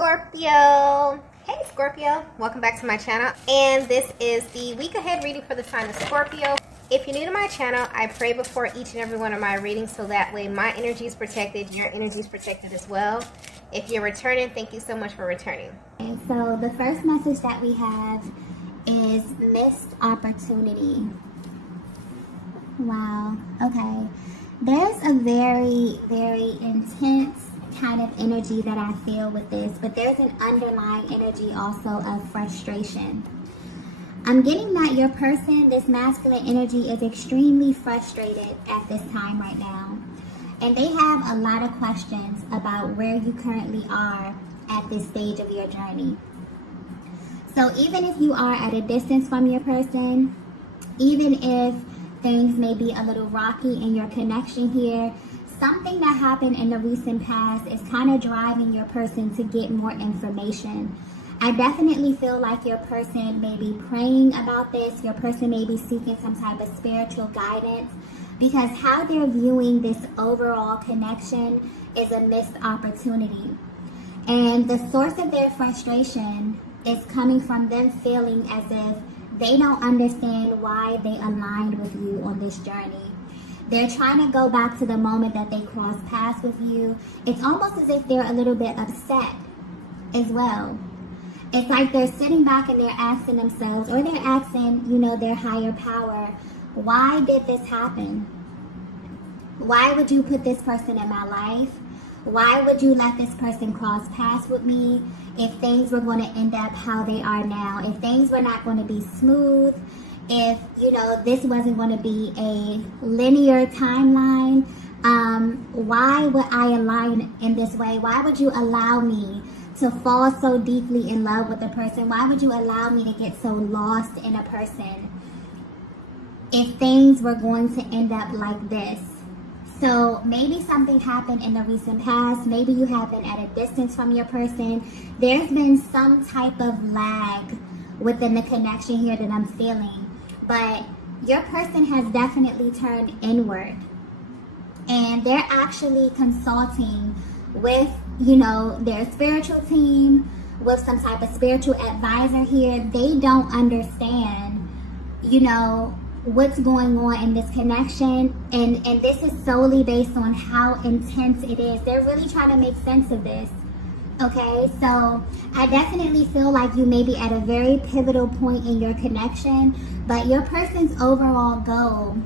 Scorpio. Hey Scorpio, welcome back to my channel, and this is the week ahead reading for the sign of Scorpio. If you're new to my channel, I pray before each and every one of my readings so that way my energy is protected, your energy is protected as well. If you're returning, thank you so much for returning. And so the first message that we have is missed opportunity. Wow, okay. There's a very, very intense kind of energy that I feel with this, but there's an underlying energy also of frustration. I'm getting that your person, this masculine energy, is extremely frustrated at this time right now. And they have a lot of questions about where you currently are at this stage of your journey. So even if you are at a distance from your person, even if things may be a little rocky in your connection here, something that happened in the recent past is kind of driving your person to get more information. I definitely feel like your person may be praying about this. Your person may be seeking some type of spiritual guidance, because how they're viewing this overall connection is a missed opportunity. And the source of their frustration is coming from them feeling as if they don't understand why they aligned with you on this journey. They're trying to go back to the moment that they crossed paths with you. It's almost as if they're a little bit upset as well. It's like they're sitting back and they're asking themselves, or they're asking, their higher power, why did this happen? Why would you put this person in my life? Why would you let this person cross paths with me if things were going to end up how they are now? If things were not going to be smooth? If, this wasn't going to be a linear timeline, why would I align in this way? Why would you allow me to fall so deeply in love with a person? Why would you allow me to get so lost in a person if things were going to end up like this? So maybe something happened in the recent past. Maybe you have been at a distance from your person. There's been some type of lag within the connection here that I'm feeling. But your person has definitely turned inward. And they're actually consulting with, their spiritual team, with some type of spiritual advisor here. They don't understand, what's going on in this connection. And this is solely based on how intense it is. They're really trying to make sense of this. Okay, so I definitely feel like you may be at a very pivotal point in your connection, but your person's overall goal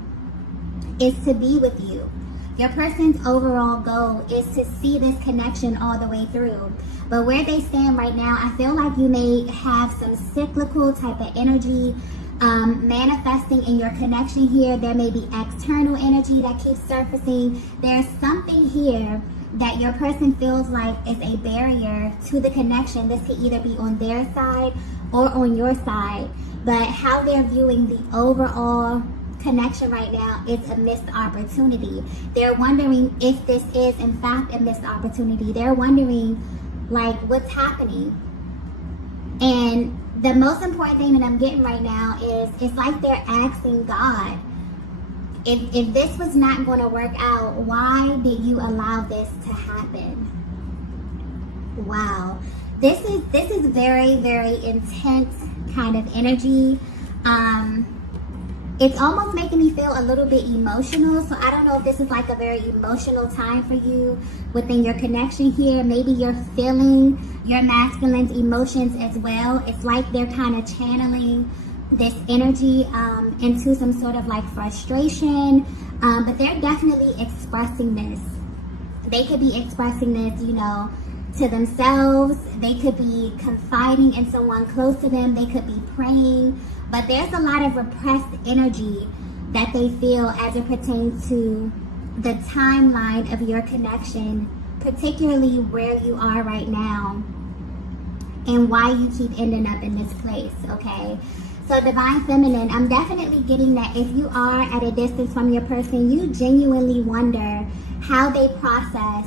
is to be with you. Your person's overall goal is to see this connection all the way through. But where they stand right now, I feel like you may have some cyclical type of energy manifesting in your connection here. There may be external energy that keeps surfacing. There's something here that your person feels like is a barrier to the connection. This could either be on their side or on your side, but how they're viewing the overall connection right now is a missed opportunity. They're wondering if this is in fact a missed opportunity. They're wondering what's happening. And the most important thing that I'm getting right now is it's like they're asking God, if this was not going to work out, why did you allow this to happen? Wow. This is very, very intense kind of energy. It's almost making me feel a little bit emotional. So I don't know if this is like a very emotional time for you within your connection here. Maybe you're feeling your masculine's emotions as well. It's like they're kind of channeling this energy into some sort of frustration, but they're definitely expressing this. They could be expressing this, to themselves. They could be confiding in someone close to them. They could be praying, but there's a lot of repressed energy that they feel as it pertains to the timeline of your connection, particularly where you are right now and why you keep ending up in this place, okay? So Divine Feminine, I'm definitely getting that if you are at a distance from your person, you genuinely wonder how they process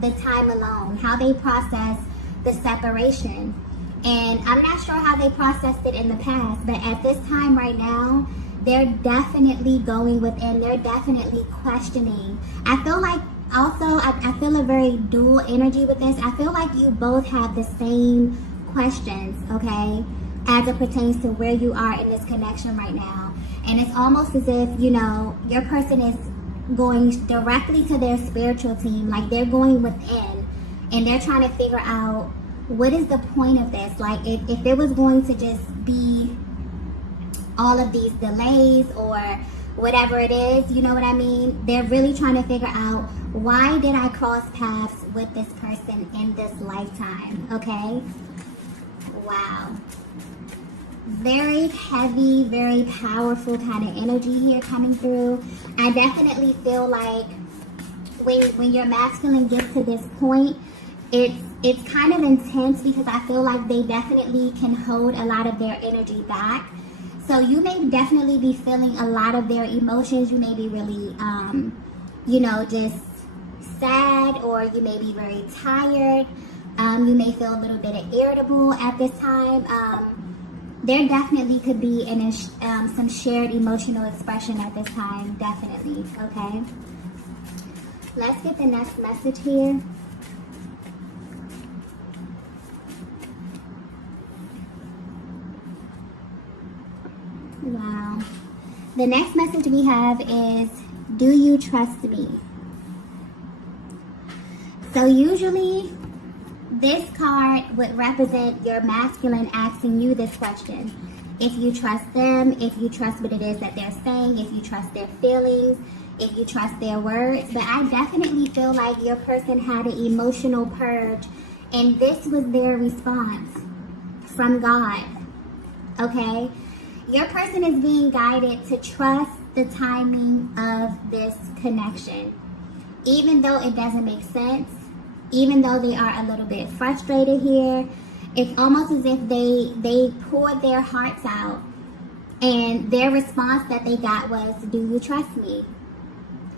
the time alone, how they process the separation. And I'm not sure how they processed it in the past, but at this time right now, they're definitely going within, they're definitely questioning. I feel like Also, I feel a very dual energy with this. I feel like you both have the same questions, okay, as it pertains to where you are in this connection right now. And it's almost as if, you know, your person is going directly to their spiritual team, like they're going within and they're trying to figure out what is the point of this. Like if it was going to just be all of these delays or whatever it is, you know what I mean? They're really trying to figure out, why did I cross paths with this person in this lifetime? Okay. Wow. Very heavy, very powerful kind of energy here coming through. I definitely feel like when your masculine gets to this point, it's kind of intense, because I feel like they definitely can hold a lot of their energy back. So you may definitely be feeling a lot of their emotions. You may be really, you know, just sad, or you may be very tired. You may feel a little bit irritable at this time. There definitely could be some shared emotional expression at this time, definitely, okay? Let's get the next message here. Wow. The next message we have is, do you trust me? So usually this card would represent your masculine asking you this question. If you trust them, if you trust what it is that they're saying, if you trust their feelings, if you trust their words. But I definitely feel like your person had an emotional purge, and this was their response from God, okay? Your person is being guided to trust the timing of this connection. Even though it doesn't make sense, even though they are a little bit frustrated here, it's almost as if they poured their hearts out, and their response that they got was, do you trust me?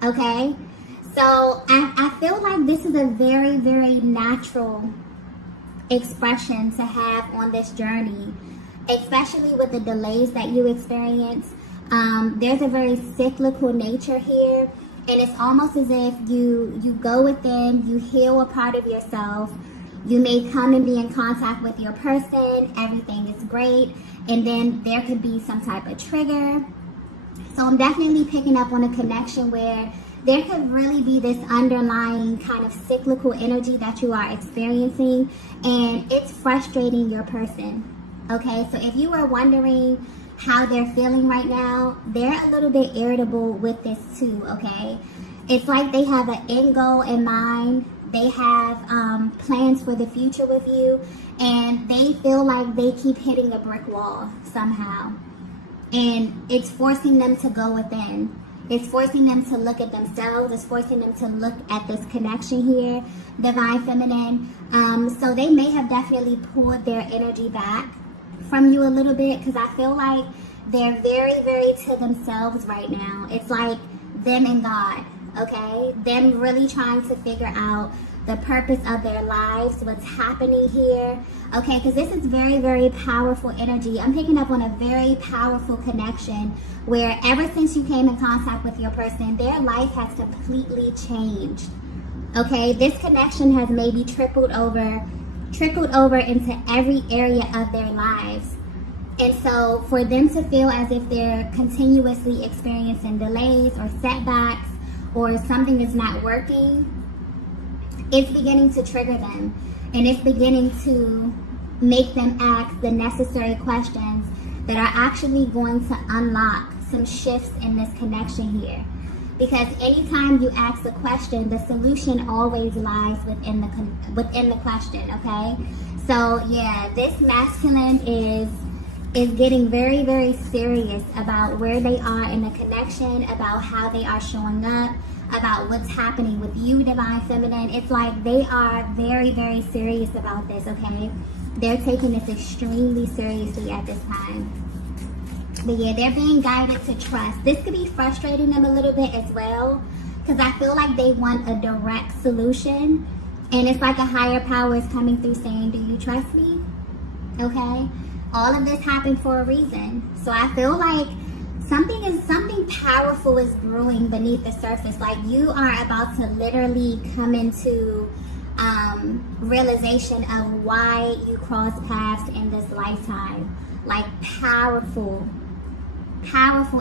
Okay? So I feel like this is a very, very natural expression to have on this journey, especially with the delays that you experience. There's a very cyclical nature here, and it's almost as if you go within, you heal a part of yourself, you may come and be in contact with your person, everything is great, and then there could be some type of trigger. So I'm definitely picking up on a connection where there could really be this underlying kind of cyclical energy that you are experiencing, and it's frustrating your person. Okay, so if you are wondering how they're feeling right now, they're a little bit irritable with this too, okay? It's like they have an end goal in mind. They have plans for the future with you, and they feel like they keep hitting a brick wall somehow. And it's forcing them to go within. It's forcing them to look at themselves. It's forcing them to look at this connection here, divine feminine. So they may have definitely pulled their energy back from you a little bit, because I feel like they're very, very to themselves right now. It's like them and God, okay? Them really trying to figure out the purpose of their lives, what's happening here, okay? Because this is very, very powerful energy. I'm picking up on a very powerful connection where ever since you came in contact with your person, their life has completely changed, okay? This connection has maybe trickled over into every area of their lives. And so for them to feel as if they're continuously experiencing delays or setbacks, or something is not working, it's beginning to trigger them, and it's beginning to make them ask the necessary questions that are actually going to unlock some shifts in this connection here. Because anytime you ask a question, the solution always lies within the question, okay? So yeah, this masculine is getting very, very serious about where they are in the connection, about how they are showing up, about what's happening with you, divine feminine. It's like they are very, very serious about this, okay? They're taking this extremely seriously at this time. But yeah, they're being guided to trust. This could be frustrating them a little bit as well, because I feel like they want a direct solution, and it's like a higher power is coming through saying, do you trust me? Okay? All of this happened for a reason. So I feel like something powerful is brewing beneath the surface. Like you are about to literally come into realization of why you cross paths in this lifetime. Like powerful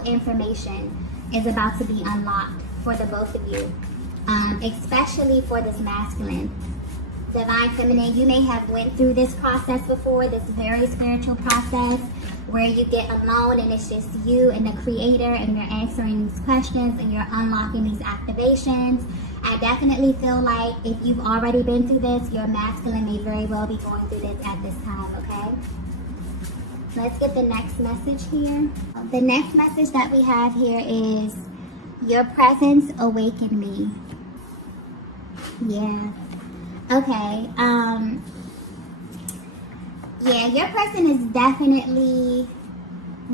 information is about to be unlocked for the both of you, especially for this masculine. Divine feminine, you may have went through this process before, this very spiritual process where you get alone and it's just you and the creator and you're answering these questions and you're unlocking these activations. I definitely feel like if you've already been through this, your masculine may very well be going through this at this time, okay? Let's get the next message here. The next message that we have here is, your presence awakened me. Yeah. Okay. Yeah, your person is definitely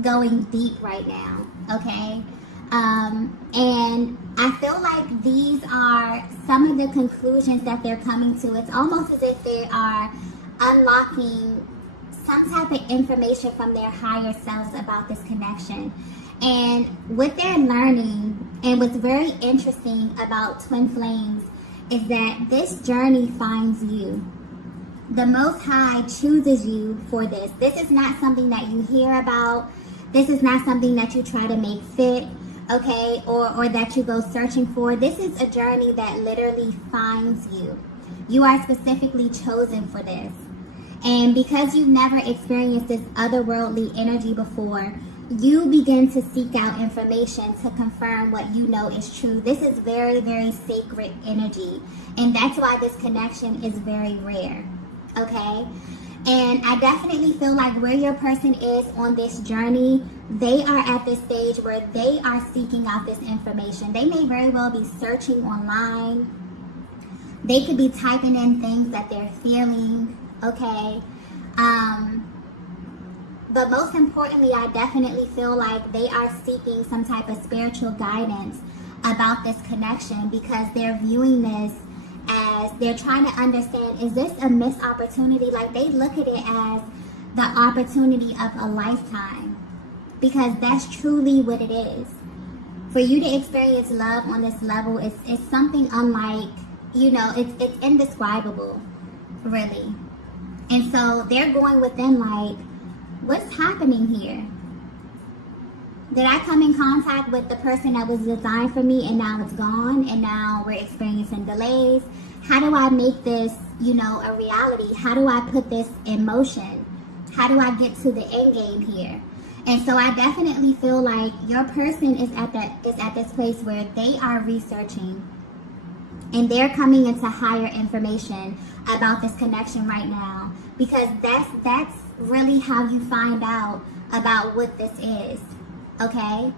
going deep right now. Okay. And I feel like these are some of the conclusions that they're coming to. It's almost as if they are unlocking some type of information from their higher selves about this connection. And what they're learning, and what's very interesting about twin flames, is that this journey finds you. The Most High chooses you for this. This is not something that you hear about. This is not something that you try to make fit, okay, or that you go searching for. This is a journey that literally finds you. You are specifically chosen for this. And because you've never experienced this otherworldly energy before, you begin to seek out information to confirm what you know is true. This is very, very sacred energy. And that's why this connection is very rare. Okay? And I definitely feel like where your person is on this journey, they are at this stage where they are seeking out this information. They may very well be searching online. They could be typing in things that they're feeling. Okay? But most importantly, I definitely feel like they are seeking some type of spiritual guidance about this connection, because they're viewing this as, they're trying to understand, is this a missed opportunity? Like they look at it as the opportunity of a lifetime, because that's truly what it is. For you to experience love on this level, it's something unlike, you know, it's indescribable, really. And so they're going within like, what's happening here? Did I come in contact with the person that was designed for me and now it's gone and now we're experiencing delays? How do I make this, you know, a reality? How do I put this in motion? How do I get to the end game here? And so I definitely feel like your person is at this place where they are researching and they're coming into higher information about this connection right now, because that's really how you find out about what this is. Okay?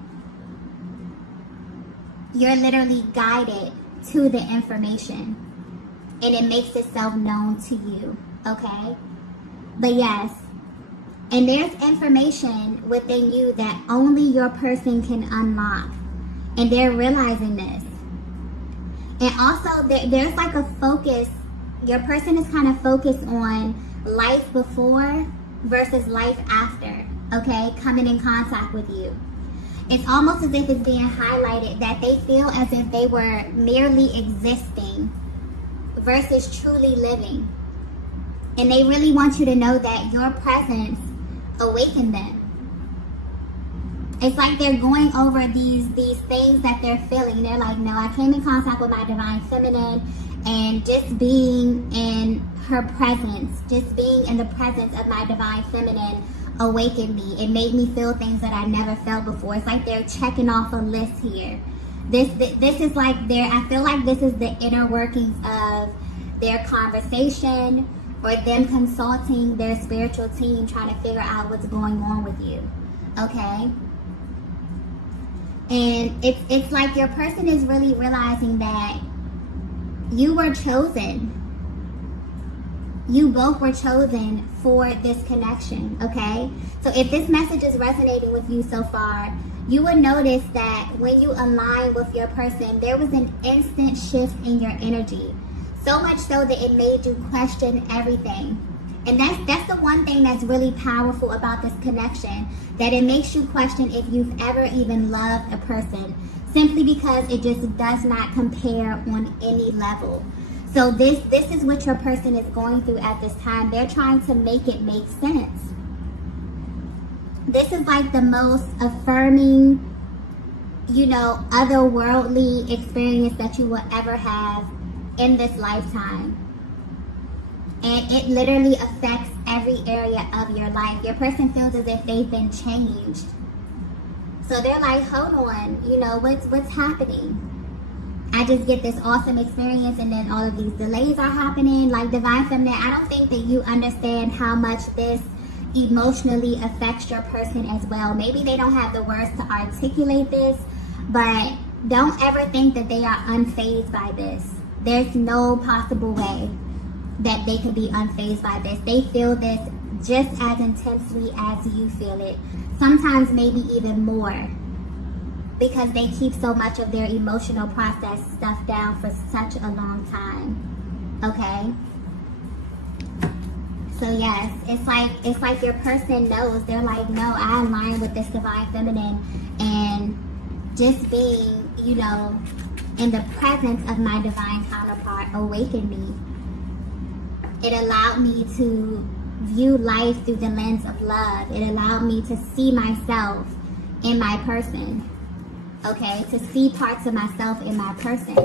You're literally guided to the information and it makes itself known to you. Okay? But yes, and there's information within you that only your person can unlock, and they're realizing this. And also there's like a focus. Your person is kind of focused on life before versus life after, okay, coming in contact with you. It's almost as if it's being highlighted that they feel as if they were merely existing versus truly living. And they really want you to know that your presence awakened them. It's like they're going over these things that they're feeling. They're like, no, I came in contact with my divine feminine, and just being in her presence, just being in the presence of my divine feminine awakened me. It made me feel things that I never felt before. It's like they're checking off a list here. This is like I feel like this is the inner workings of their conversation, or them consulting their spiritual team trying to figure out what's going on with you. Okay? And it's like your person is really realizing that you were chosen. You both were chosen for this connection, okay? So if this message is resonating with you so far, you will notice that when you align with your person, there was an instant shift in your energy. So much so that it made you question everything. And that's the one thing that's really powerful about this connection, that it makes you question if you've ever even loved a person, simply because it just does not compare on any level. So this is what your person is going through at this time. They're trying to make it make sense. This is like the most affirming, otherworldly experience that you will ever have in this lifetime. And it literally affects every area of your life. Your person feels as if they've been changed. So they're like, hold on, what's happening? I just get this awesome experience and then all of these delays are happening. Like, Divine Feminine, I don't think that you understand how much this emotionally affects your person as well. Maybe they don't have the words to articulate this, but don't ever think that they are unfazed by this. There's no possible way that they could be unfazed by this. They feel this just as intensely as you feel it. Sometimes maybe even more, because they keep so much of their emotional process stuff down for such a long time. Okay? So yes, it's like your person knows. They're like, no, I align with this Divine Feminine, and just being, in the presence of my divine counterpart awakened me. It allowed me to view life through the lens of love. It allowed me to see myself in my person. Okay, to see parts of myself in my person.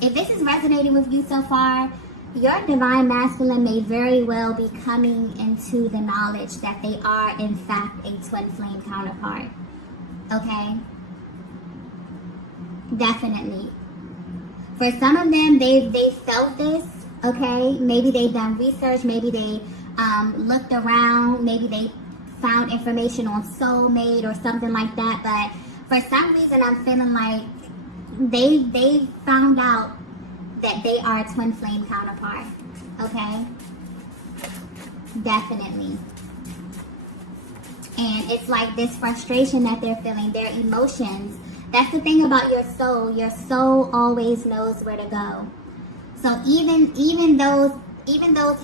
If this is resonating with you so far, your divine masculine may very well be coming into the knowledge that they are in fact a twin flame counterpart. Okay? Definitely. For some of them, they felt this. Okay? Maybe they've done research. Maybe they looked around. Maybe they found information on soulmate or something like that. But for some reason, I'm feeling like they found out that they are a twin flame counterpart. Okay? Definitely. And it's like this frustration that they're feeling, their emotions. That's the thing about your soul. Your soul always knows where to go. So even those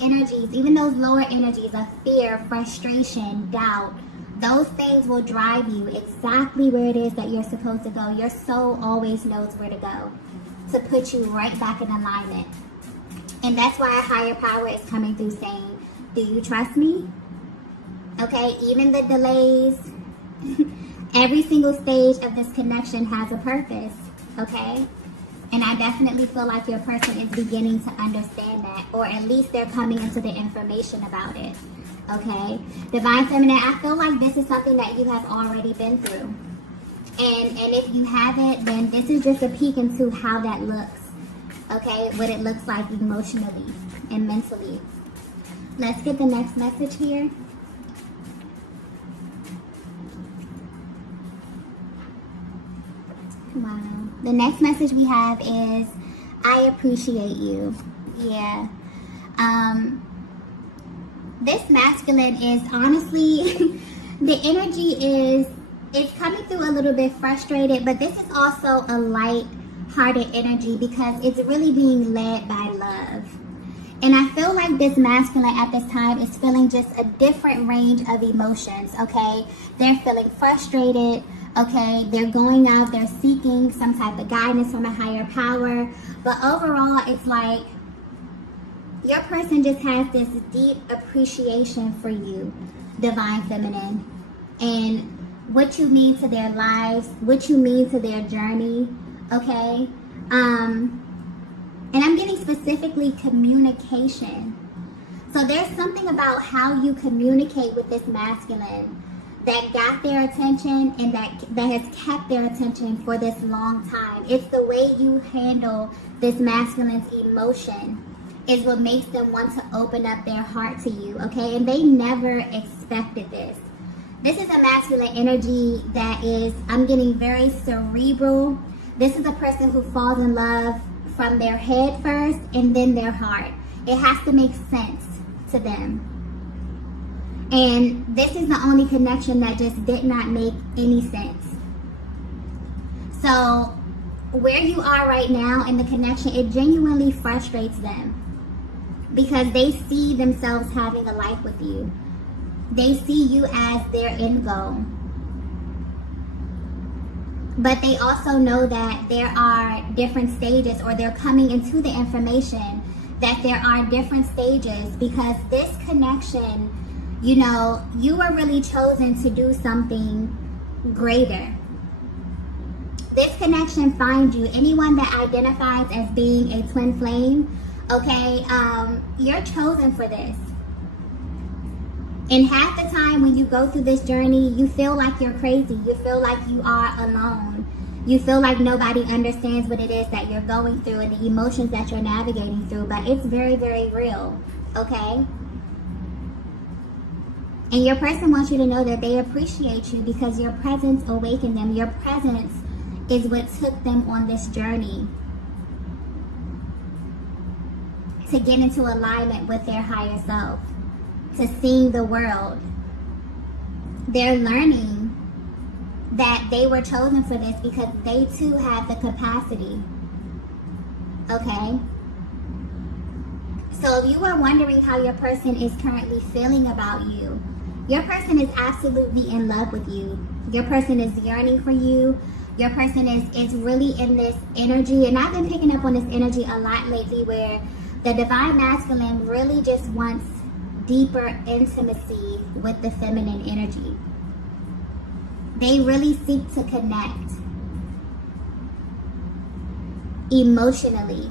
energies, even those lower energies of fear, frustration, doubt, those things will drive you exactly where it is that you're supposed to go. Your soul always knows where to go to put you right back in alignment. And that's why a higher power is coming through saying, do you trust me? Okay, even the delays, every single stage of this connection has a purpose. Okay? And I definitely feel like your person is beginning to understand that, or at least they're coming into the information about it. Okay? Divine Feminine, I feel like this is something that you have already been through. And if you haven't, then this is just a peek into how that looks. Okay? What it looks like emotionally and mentally. Let's get the next message here. Wow. The next message we have is, I appreciate you. Yeah. This masculine is honestly, the energy is, it's coming through a little bit frustrated, but this is also a light-hearted energy because it's really being led by love. And I feel like this masculine at this time is feeling just a different range of emotions, okay? They're feeling frustrated. Okay, they're going out, they're seeking some type of guidance from a higher power. But overall, it's like your person just has this deep appreciation for you, Divine Feminine, and what you mean to their lives, what you mean to their journey, okay? And I'm getting specifically communication. So there's something about how you communicate with this masculine that got their attention and that has kept their attention for this long time. It's the way you handle this masculine's emotion is what makes them want to open up their heart to you, okay? And they never expected this. This is a masculine energy that is, I'm getting very cerebral. This is a person who falls in love from their head first and then their heart. It has to make sense to them. And this is the only connection that just did not make any sense. So where you are right now in the connection, it genuinely frustrates them. because they see themselves having a life with you. They see you as their end goal. But they also know that there are different stages, or they're coming into the information that there are different stages, because this connection, you know, you were really chosen to do something greater. This connection finds you. Anyone that identifies as being a twin flame, okay, you're chosen for this. And half the time when you go through this journey, you feel like you're crazy. You feel like you are alone. You feel like nobody understands what it is that you're going through and the emotions that you're navigating through. But it's very, very real, okay? And your person wants you to know that they appreciate you because your presence awakened them. Your presence is what took them on this journey to get into alignment with their higher self, to seeing the world. They're learning that they were chosen for this because they too have the capacity. Okay? So if you are wondering how your person is currently feeling about you, your person is absolutely in love with you. Your person is yearning for you. Your person is really in this energy. And I've been picking up on this energy a lot lately, where the divine masculine really just wants deeper intimacy with the feminine energy. They really seek to connect emotionally.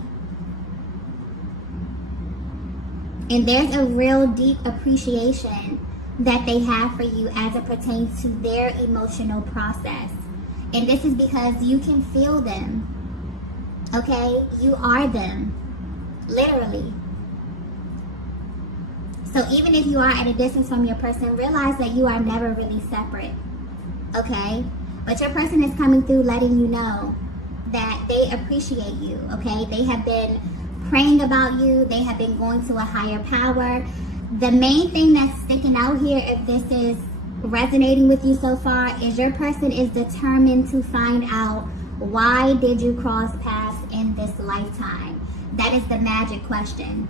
And there's a real deep appreciation that they have for you as it pertains to their emotional process. And this is because you can feel them. Okay? You are them. Literally. So even if you are at a distance from your person, realize that you are never really separate. Okay? But your person is coming through letting you know that they appreciate you. Okay? They have been praying about you. They have been going to a higher power. The main thing that's sticking out here, if this is resonating with you so far, is your person is determined to find out, why did you cross paths in this lifetime? That is the magic question.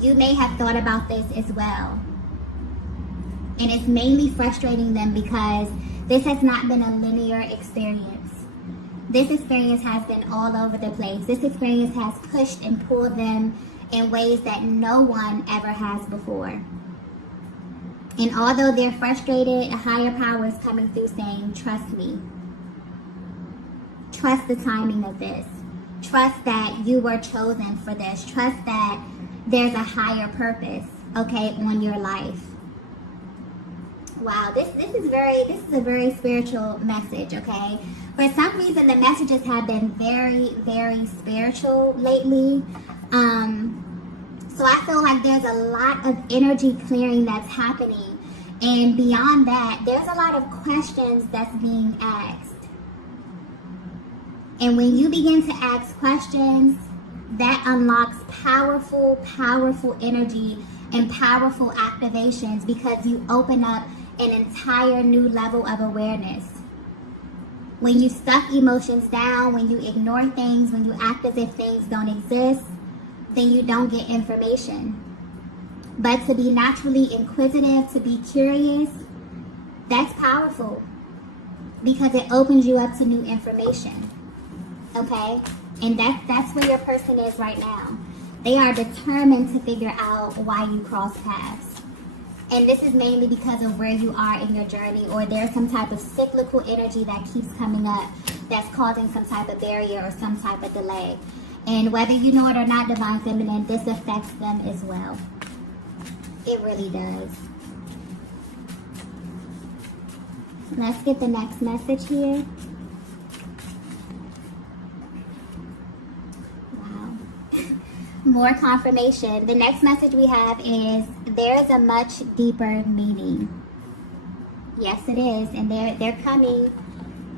You may have thought about this as well. And it's mainly frustrating them because this has not been a linear experience. This experience has been all over the place. This experience has pushed and pulled them in ways that no one ever has before. And although they're frustrated, a higher power is coming through saying, trust me. Trust the timing of this. Trust that you were chosen for this. Trust that there's a higher purpose, okay, on your life. Wow, this is a very spiritual message, okay? For some reason, the messages have been very, very spiritual lately. So I feel like there's a lot of energy clearing that's happening. And beyond that, there's a lot of questions that's being asked. And when you begin to ask questions, that unlocks powerful, powerful energy and powerful activations, because you open up an entire new level of awareness. When you stuff emotions down, when you ignore things, when you act as if things don't exist, then you don't get information. But to be naturally inquisitive, to be curious, that's powerful, because it opens you up to new information. Okay? And that's where your person is right now. They are determined to figure out why you cross paths. And this is mainly because of where you are in your journey, or there's some type of cyclical energy that keeps coming up that's causing some type of barrier or some type of delay. And whether you know it or not, Divine Feminine, this affects them as well. It really does. Let's get the next message here. Wow. More confirmation. The next message we have is, there's a much deeper meaning. Yes, it is. And they're coming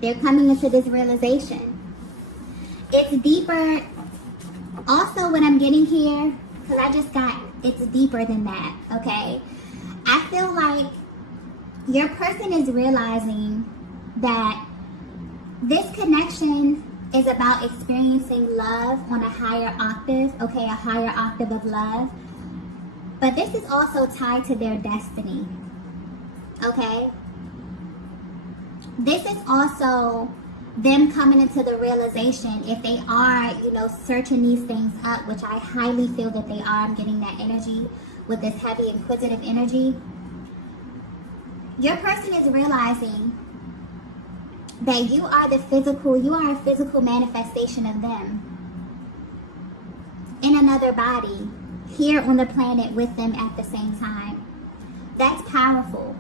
into this realization. It's deeper. Also, what I'm getting here, because I just got, it's deeper than that, okay? I feel like your person is realizing that this connection is about experiencing love on a higher octave, okay? A higher octave of love. But this is also tied to their destiny. Okay? This is also them coming into the realization, if they are, searching these things up, which I highly feel that they are. I'm getting that energy with this heavy inquisitive energy. Your person is realizing that you are a physical manifestation of them in another body here on the planet with them at the same time. That's powerful.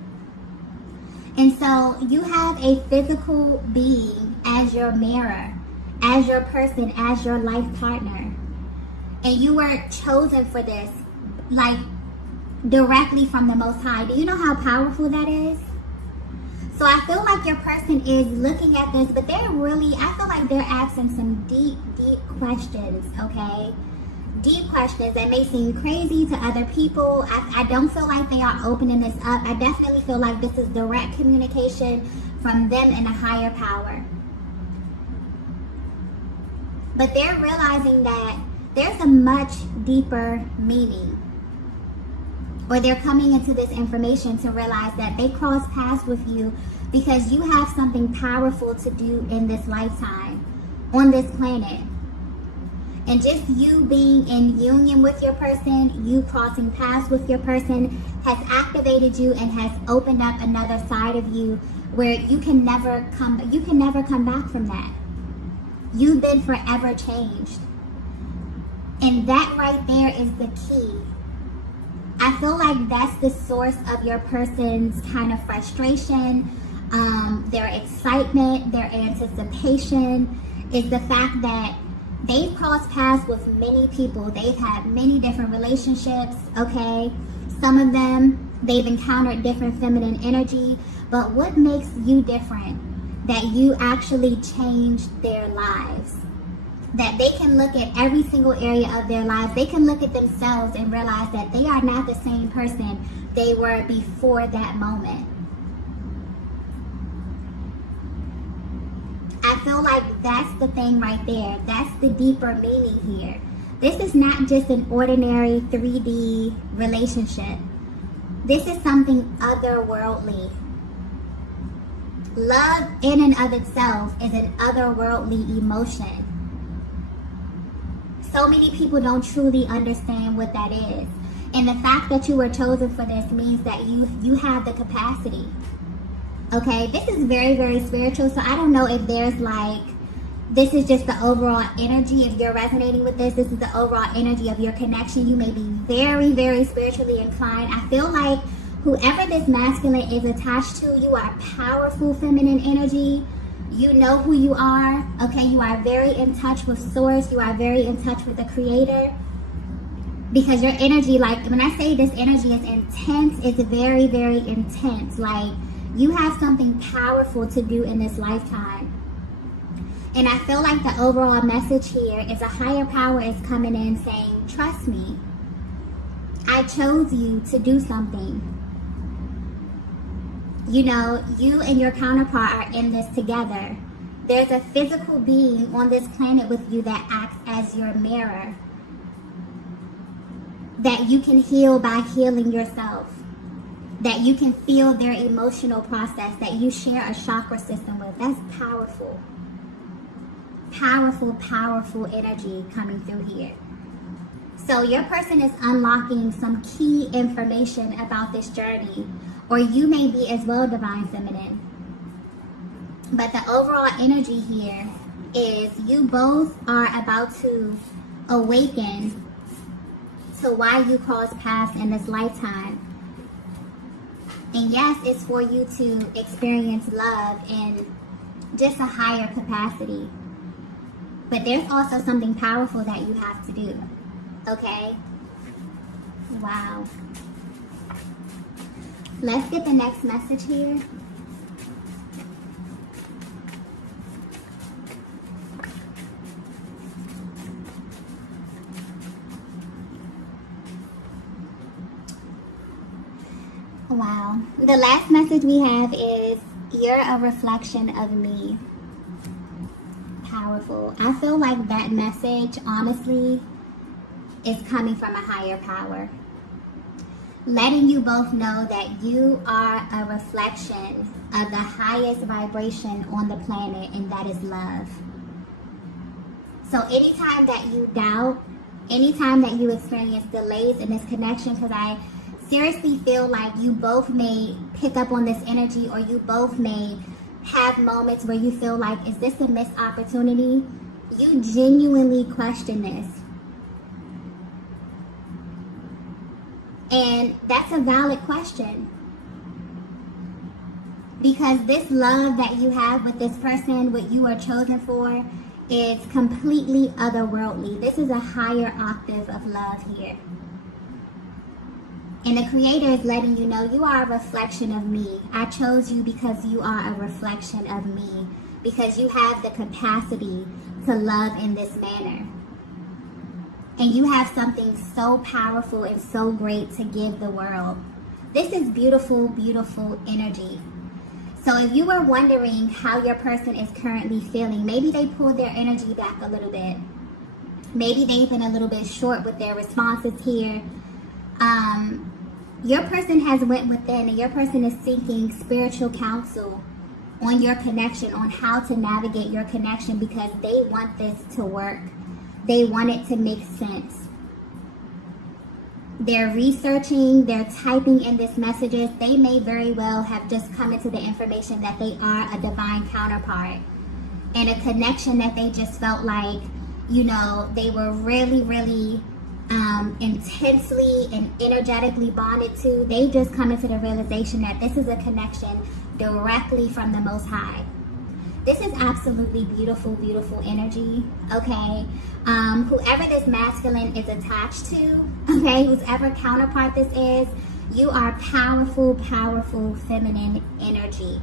And so you have a physical being as your mirror, as your person, as your life partner. And you were chosen for this, like directly from the Most High. Do you know how powerful that is? So I feel like your person is looking at this, but I feel like they're asking some deep, deep questions, okay? Deep questions that may seem crazy to other people. I don't feel like they are opening this up. I definitely feel like this is direct communication from them and a higher power. But they're realizing that there's a much deeper meaning. Or they're coming into this information to realize that they cross paths with you because you have something powerful to do in this lifetime on this planet. And just you being in union with your person, you crossing paths with your person, has activated you and has opened up another side of you where you can never come back from that. You've been forever changed. And that right there is the key. I feel like that's the source of your person's kind of frustration, their excitement, their anticipation, is the fact that they've crossed paths with many people. They've had many different relationships, okay? Some of them, they've encountered different feminine energy. But what makes you different? That you actually changed their lives. That they can look at every single area of their lives. They can look at themselves and realize that they are not the same person they were before that moment. I feel like that's the thing right there. That's the deeper meaning here. This is not just an ordinary 3D relationship. This is something otherworldly. Love in and of itself is an otherworldly emotion. So many people don't truly understand what that is. And the fact that you were chosen for this means that you have the capacity. Okay, this is very, very spiritual. So I don't know if there's this is just the overall energy. If you're resonating with this is the overall energy of your connection. You may be very, very spiritually inclined. I feel like whoever this masculine is attached to, you are powerful feminine energy. You know who you are, okay? You are very in touch with source. You are very in touch with the creator. Because your energy, when I say this energy is intense, it's very, very intense. You have something powerful to do in this lifetime. And I feel like the overall message here is a higher power is coming in saying, trust me. I chose you to do something. You and your counterpart are in this together. There's a physical being on this planet with you that acts as your mirror. That you can heal by healing yourself. That you can feel their emotional process. That you share a chakra system with. That's powerful. Powerful, powerful energy coming through here. So your person is unlocking some key information about this journey. Or you may be as well divine feminine. But the overall energy here is you both are about to awaken to why you cross paths in this lifetime. And yes, it's for you to experience love in just a higher capacity. But there's also something powerful that you have to do. Okay? Wow. Let's get the next message here. Wow. The last message we have is, you're a reflection of me. Powerful. I feel like that message, honestly, is coming from a higher power. letting you both know that you are a reflection of the highest vibration on the planet, and that is love. So anytime that you doubt, anytime that you experience delays in this connection, because I seriously feel like you both may pick up on this energy, or you both may have moments where you feel like, is this a missed opportunity? You genuinely question this. And that's a valid question. Because this love that you have with this person, what you are chosen for, is completely otherworldly. This is a higher octave of love here. And the Creator is letting you know you are a reflection of me. I chose you because you are a reflection of me. Because you have the capacity to love in this manner. And you have something so powerful and so great to give the world. This is beautiful, beautiful energy. So if you were wondering how your person is currently feeling, maybe they pulled their energy back a little bit. Maybe they've been a little bit short with their responses here. Your person has went within, and your person is seeking spiritual counsel on your connection, on how to navigate your connection, because they want this to work. They want it to make sense. They're researching, they're typing in these messages. They may very well have just come into the information that they are a divine counterpart, and a connection that they just felt like, you know, they were really, really intensely and energetically bonded to. They just come into the realization that this is a connection directly from the Most High. This is absolutely beautiful, beautiful energy, okay? Whoever this masculine is attached to, okay, whoever counterpart this is, you are powerful, powerful feminine energy.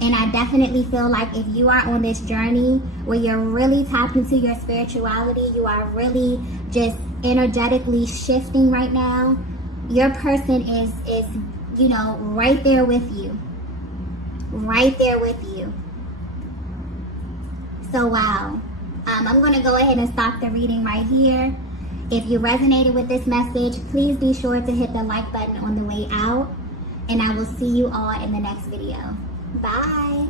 And I definitely feel like if you are on this journey where you're really tapped into your spirituality, you are really just energetically shifting right now, your person is you know, right there with you. Right there with you. So wow. I'm going to go ahead and stop the reading right here. If you resonated with this message, please be sure to hit the like button on the way out. And I will see you all in the next video. Bye.